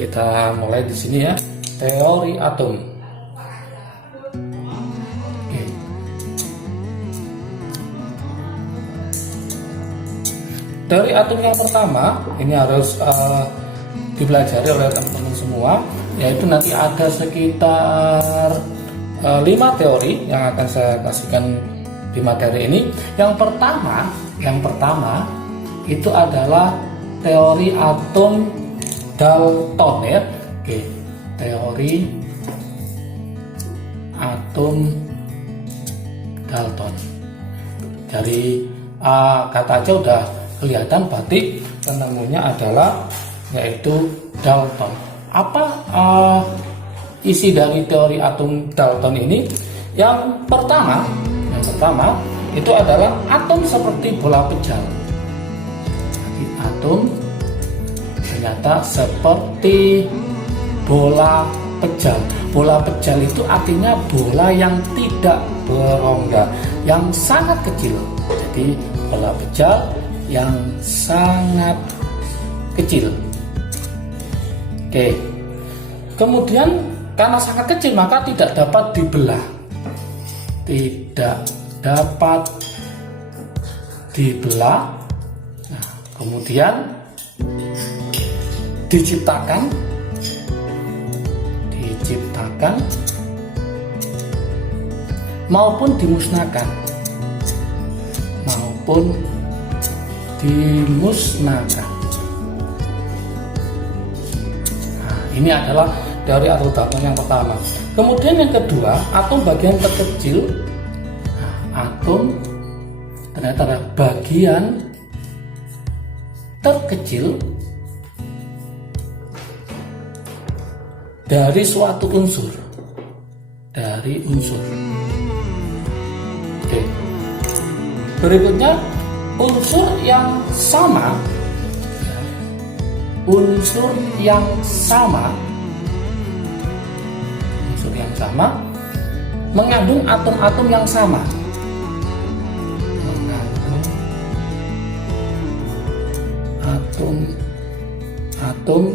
Kita mulai di sini ya, teori atom. Oke. Teori atom yang pertama ini harus dipelajari oleh teman-teman semua, yaitu nanti ada sekitar 5 teori yang akan saya kasihkan di materi ini. Yang pertama itu adalah teori atom Dalton ya. Oke, teori atom Dalton. Dari kata aja udah kelihatan berarti penemunya adalah yaitu Dalton. Apa isi dari teori atom Dalton ini? Yang pertama itu adalah atom seperti bola pejal. Jadi atom ternyata seperti bola pejal. Bola pejal itu artinya bola yang tidak berongga, yang sangat kecil. Jadi bola pejal yang sangat kecil. Oke. Kemudian karena sangat kecil maka tidak dapat dibelah. Tidak dapat dibelah. Nah, kemudian diciptakan maupun dimusnahkan. Nah, ini adalah teori atom Dalton yang pertama. Kemudian yang kedua, atom bagian terkecil. Nah, atom ternyata adalah bagian terkecil dari suatu unsur. Oke. Berikutnya unsur yang sama mengandung atom-atom yang sama. Atom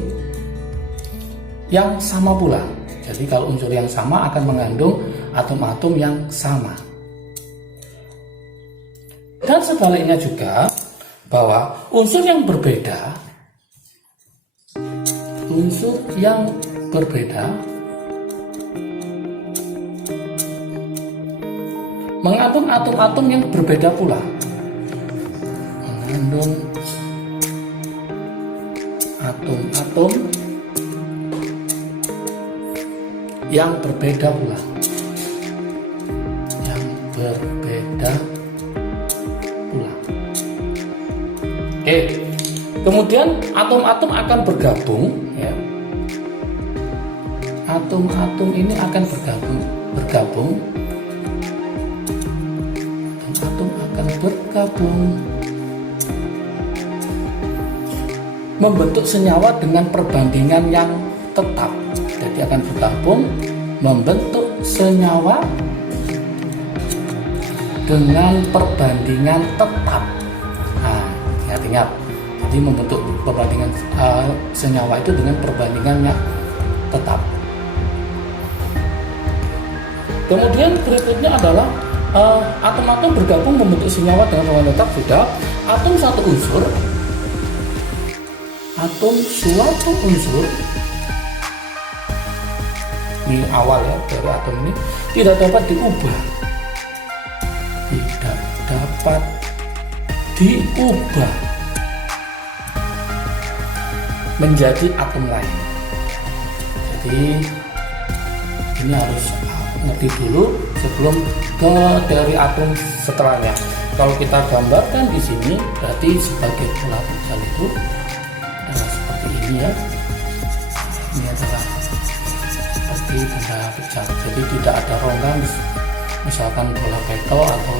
yang sama pula. Jadi kalau unsur yang sama akan mengandung atom-atom yang sama. Dan sebaliknya juga bahwa unsur yang berbeda mengandung atom-atom yang berbeda pula. Mengandung atom-atom yang berbeda pula. Oke. Kemudian atom-atom akan bergabung ya. Atom-atom ini akan bergabung. Atom akan bergabung membentuk senyawa dengan perbandingan yang tetap. Jadi akan bergabung membentuk senyawa dengan perbandingan tetap. Nah, ingat. Jadi membentuk perbandingan senyawa itu dengan perbandingan yang tetap. Kemudian berikutnya adalah atom-atom bergabung membentuk senyawa dengan perbandingan tetap. Sudah. Atom suatu unsur ini awal ya dari atom ini tidak dapat diubah menjadi atom lain. Jadi ini harus ngerti dulu sebelum ke teori atom setelahnya. Kalau kita gambarkan di sini berarti sebagai bola pejal itu adalah seperti ini ya. Ini adalah seperti benda pejal. Jadi tidak ada rongga, misalkan bola bekel atau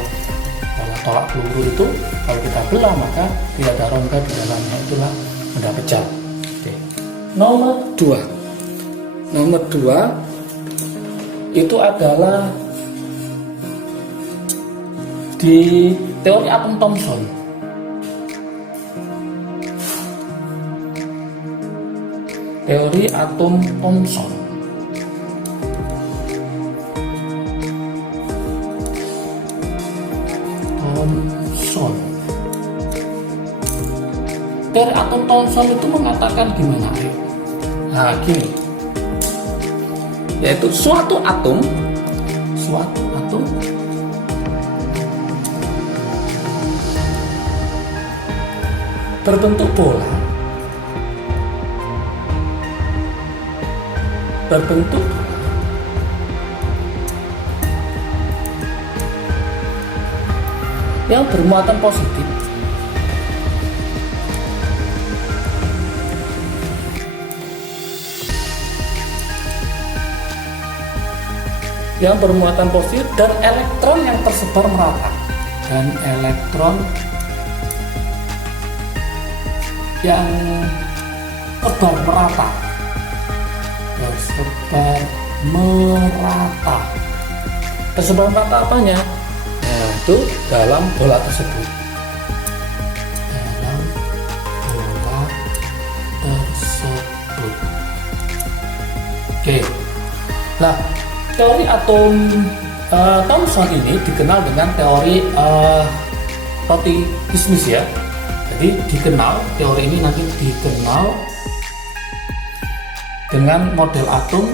bola tolak peluru itu kalau kita belah maka tidak ada rongga di dalamnya, itulah benda pejal. Oke. Nomor 2 itu adalah di teori atom Thomson. teori atom Thomson. Teori atom Thomson itu mengatakan gimana? Nah, gini, yaitu suatu atom berbentuk bola, yang bermuatan positif dan elektron yang tersebar merata, tersebar merata apanya? Nah, itu dalam bola tersebut. Oke. Nah, teori atom Thomson ini dikenal dengan teori roti kismis ya. Jadi teori ini nanti dikenal dengan model atom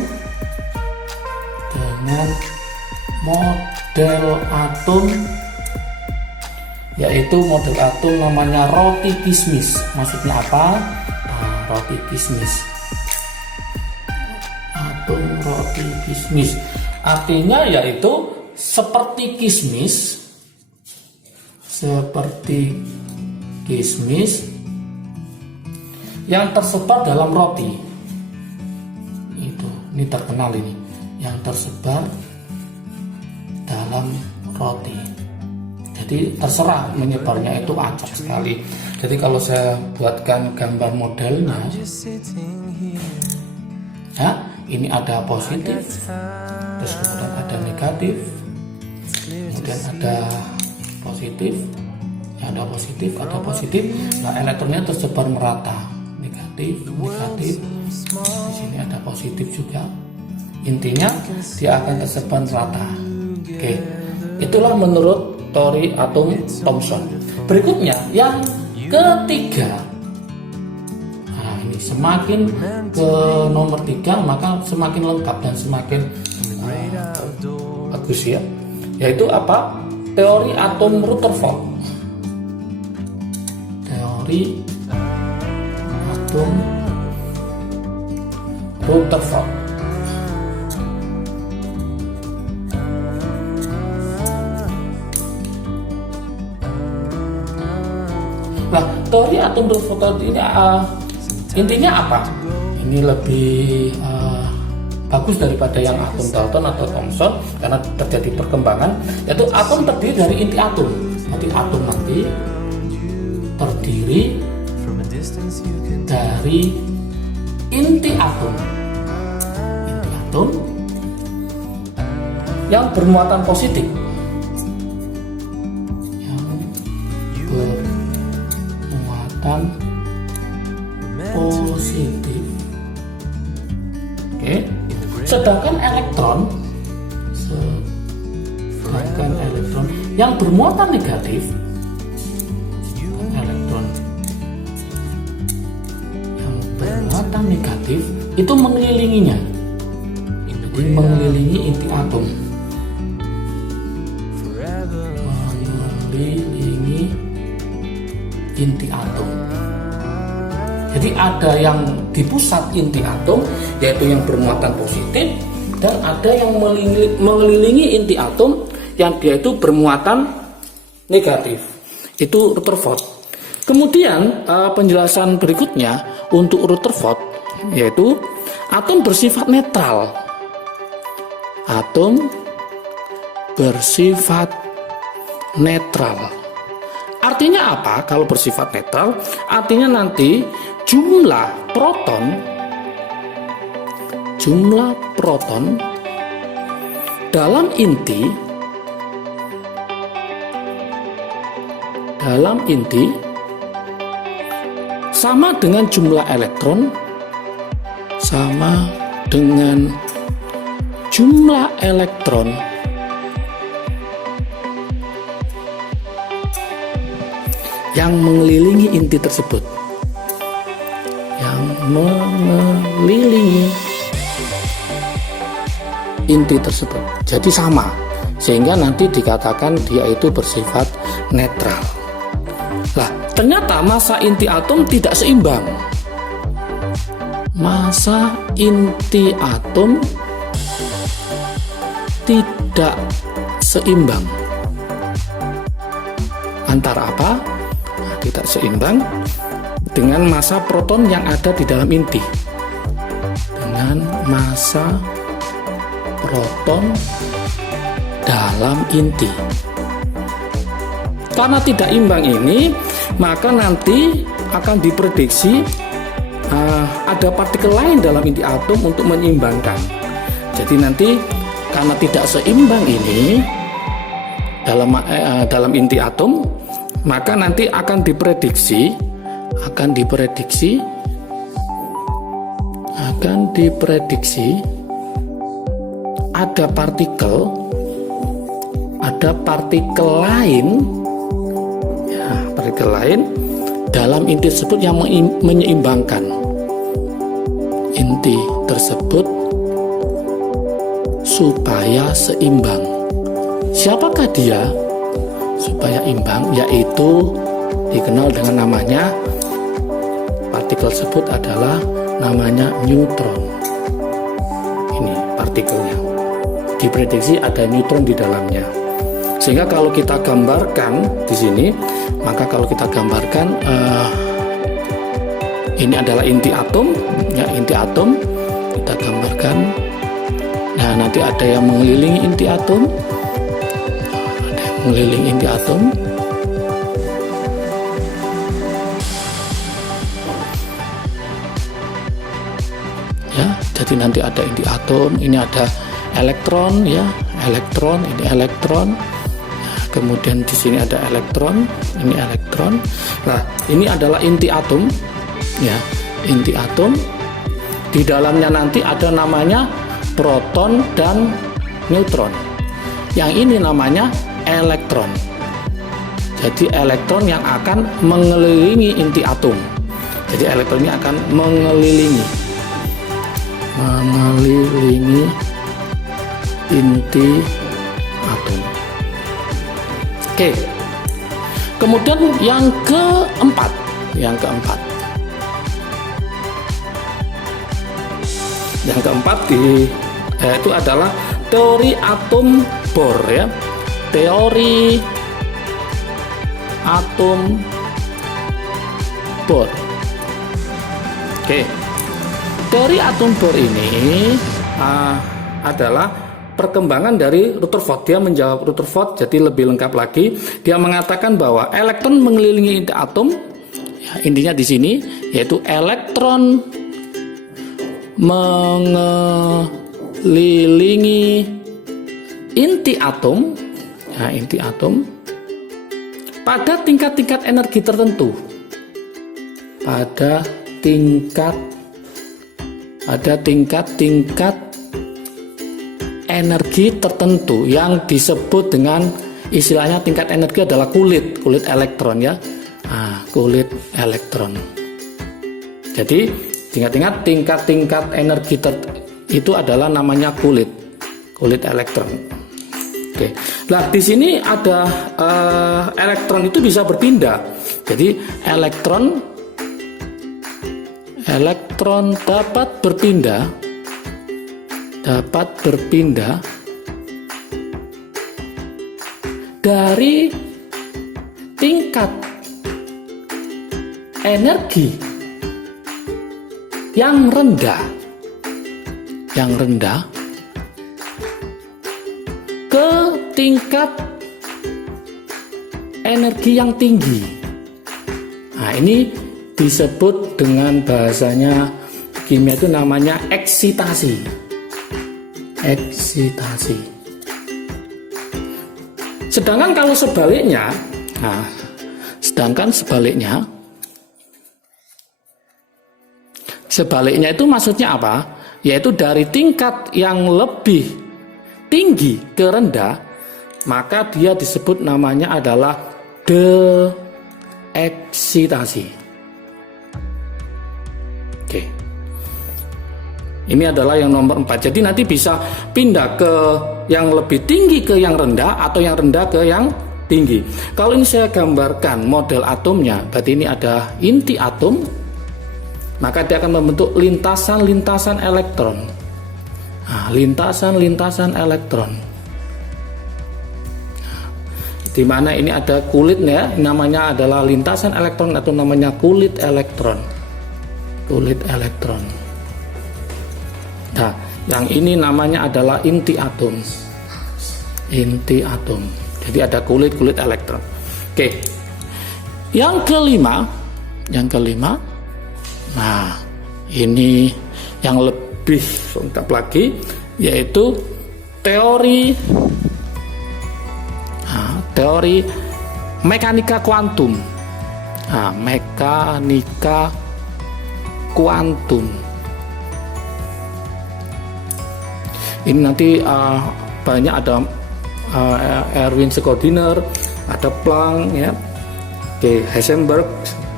yaitu model atom namanya roti kismis. Maksudnya apa? Roti kismis. Atom roti kismis artinya yaitu seperti kismis yang tersebar dalam roti. Ini terkenal ini, yang tersebar dalam roti. Jadi terserah menyebarnya itu acak sekali. Jadi kalau saya buatkan gambar modelnya, ya, ini ada positif, terus kemudian ada negatif, kemudian ada positif, ada positif. Nah, elektronnya tersebar merata, negatif. Di sini ada positif juga. Intinya dia akan tersebar merata. Oke, itulah menurut teori atom Thomson. Berikutnya yang ketiga. Nah, ini semakin ke nomor 3 maka semakin lengkap dan semakin bagus ya. Yaitu apa? Teori atom Rutherford. Nah, teori atom Rutherford ini intinya apa? Ini lebih bagus daripada yang atom Dalton atau Thomson karena terjadi perkembangan, yaitu atom terdiri dari inti atom. Nanti atom terdiri dari inti atom yang bermuatan positif, Oke. Sedangkan elektron yang bermuatan negatif, itu mengelilinginya, mengelilingi inti atom, Jadi ada yang di pusat inti atom, yaitu yang bermuatan positif, dan ada yang mengelilingi inti atom yang dia itu bermuatan negatif. Itu Rutherford. Kemudian penjelasan berikutnya untuk Rutherford, yaitu atom bersifat netral. Artinya apa kalau bersifat netral? Artinya nanti jumlah proton dalam inti sama dengan jumlah elektron sama dengan jumlah elektron yang mengelilingi inti tersebut, yang mengelilingi inti tersebut. Jadi sama, sehingga nanti dikatakan dia itu bersifat netral. Lah, ternyata massa inti atom tidak seimbang. Massa inti atom tidak seimbang. Antara apa? Nah, tidak seimbang dengan massa proton yang ada di dalam inti. Dengan massa proton dalam inti. Karena tidak imbang ini, maka nanti akan diprediksi ada partikel lain dalam inti atom untuk menyeimbangkan. Jadi nanti karena tidak seimbang ini dalam inti atom, maka nanti akan diprediksi ada partikel lain dalam inti tersebut yang menyeimbangkan inti tersebut supaya seimbang. Siapakah dia supaya imbang? Yaitu dikenal dengan namanya, partikel tersebut adalah namanya neutron. Ini partikelnya, diprediksi ada neutron di dalamnya. Sehingga kalau kita gambarkan di sini, maka kalau kita gambarkan ini adalah inti atom, ya, inti atom kita gambarkan. Nah, nanti ada yang mengelilingi inti atom, ada yang mengelilingi inti atom. Ya, jadi nanti ada inti atom, ini ada elektron, ya, elektron, ini elektron. Kemudian di sini ada elektron, ini elektron. Nah, ini adalah inti atom, ya, inti atom. Di dalamnya nanti ada namanya proton dan neutron. Yang ini namanya elektron. Jadi elektron yang akan mengelilingi inti atom. Jadi elektron ini akan mengelilingi inti atom. Oke. Kemudian yang keempat itu adalah teori atom Bohr, ya. Teori atom Bohr. Oke. Teori atom Bohr ini adalah perkembangan dari Rutherford. Dia menjawab Rutherford, jadi lebih lengkap lagi. Dia mengatakan bahwa elektron mengelilingi inti atom, ya, intinya di sini yaitu elektron mengelilingi inti atom, ya, inti atom pada tingkat-tingkat energi tertentu. Pada tingkat energi tertentu yang disebut dengan istilahnya tingkat energi adalah kulit elektron, ya. Kulit elektron. Jadi tingkat energi itu adalah namanya kulit elektron. Oke. Nah, di sini ada elektron itu bisa berpindah. Jadi elektron dapat berpindah dari tingkat energi yang rendah ke tingkat energi yang tinggi. Nah, ini disebut dengan bahasanya kimia itu namanya eksitasi. Sedangkan kalau sebaliknya, Sebaliknya itu maksudnya apa? Yaitu dari tingkat yang lebih tinggi ke rendah, maka dia disebut namanya adalah deeksitasi. Oke. Ini adalah yang nomor 4. Jadi nanti bisa pindah ke yang lebih tinggi ke yang rendah, atau yang rendah ke yang tinggi. Kalau ini saya gambarkan model atomnya, berarti ini ada inti atom, maka dia akan membentuk lintasan-lintasan elektron. Nah, lintasan-lintasan elektron. Di mana ini ada kulitnya, namanya adalah lintasan elektron atau namanya kulit elektron. Kulit elektron. Nah, yang ini namanya adalah inti atom. Inti atom. Jadi ada kulit-kulit elektron. Oke. Yang kelima, nah, ini yang lebih lengkap lagi, yaitu teori mekanika kuantum. Nah, mekanika kuantum. Ini nanti banyak ada Erwin Schrödinger, ada Planck, ya, Heisenberg.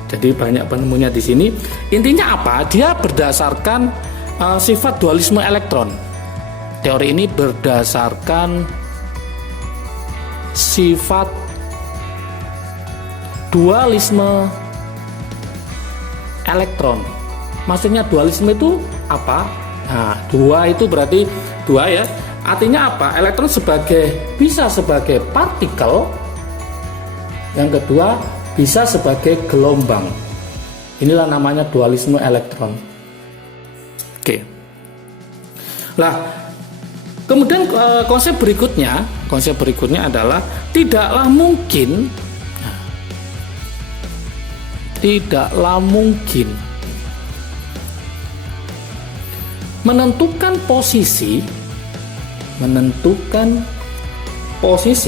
Jadi banyak penemunya di sini. Intinya apa? Dia berdasarkan sifat dualisme elektron. Teori ini berdasarkan sifat dualisme elektron. Maksudnya dualisme itu apa? Nah, dua itu berarti dua, ya. Artinya apa? Elektron bisa sebagai partikel. Yang kedua, bisa sebagai gelombang. Inilah namanya dualisme elektron. Oke. Lah, kemudian konsep berikutnya adalah tidaklah mungkin menentukan posisi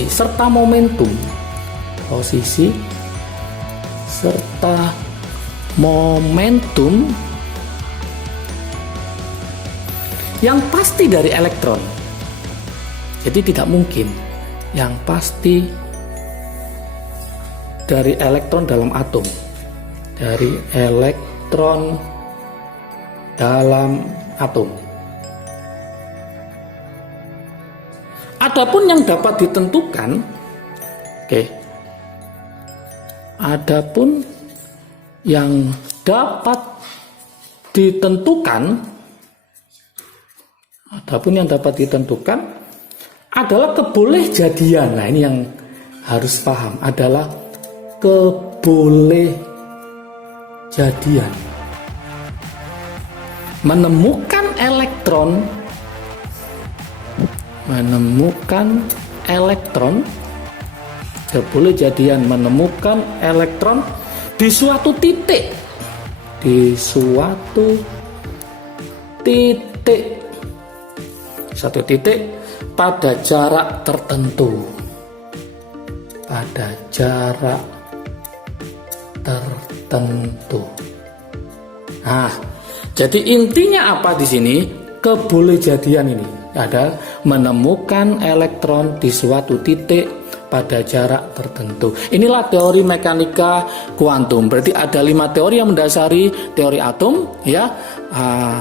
serta momentum. Yang pasti dari elektron. Jadi tidak mungkin yang pasti dari elektron dalam atom. Dari elektron dalam atom. Adapun yang dapat ditentukan, adapun yang dapat ditentukan adalah kebolehjadian. Nah, ini yang harus paham, adalah kebolehjadian. Menemukan elektron, kebolehjadian menemukan elektron di suatu titik, pada jarak tertentu. Nah, jadi intinya apa di sini? Kebolehjadian ini ada menemukan elektron di suatu titik pada jarak tertentu. Inilah teori mekanika kuantum. Berarti ada 5 teori yang mendasari teori atom, ya.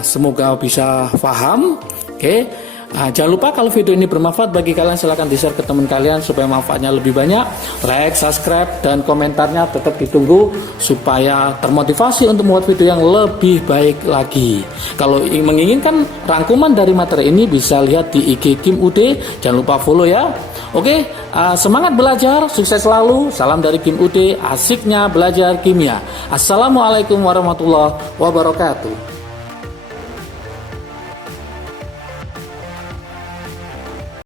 Semoga bisa paham. Oke. Jangan lupa kalau video ini bermanfaat bagi kalian, silahkan di-share ke teman kalian supaya manfaatnya lebih banyak. Like, subscribe, dan komentarnya tetap ditunggu supaya termotivasi untuk membuat video yang lebih baik lagi. Kalau menginginkan rangkuman dari materi ini bisa lihat di IG Kim UD. Jangan lupa follow, ya. Oke, semangat belajar, sukses selalu. Salam dari Kim UD, asiknya belajar kimia. Assalamualaikum warahmatullahi wabarakatuh.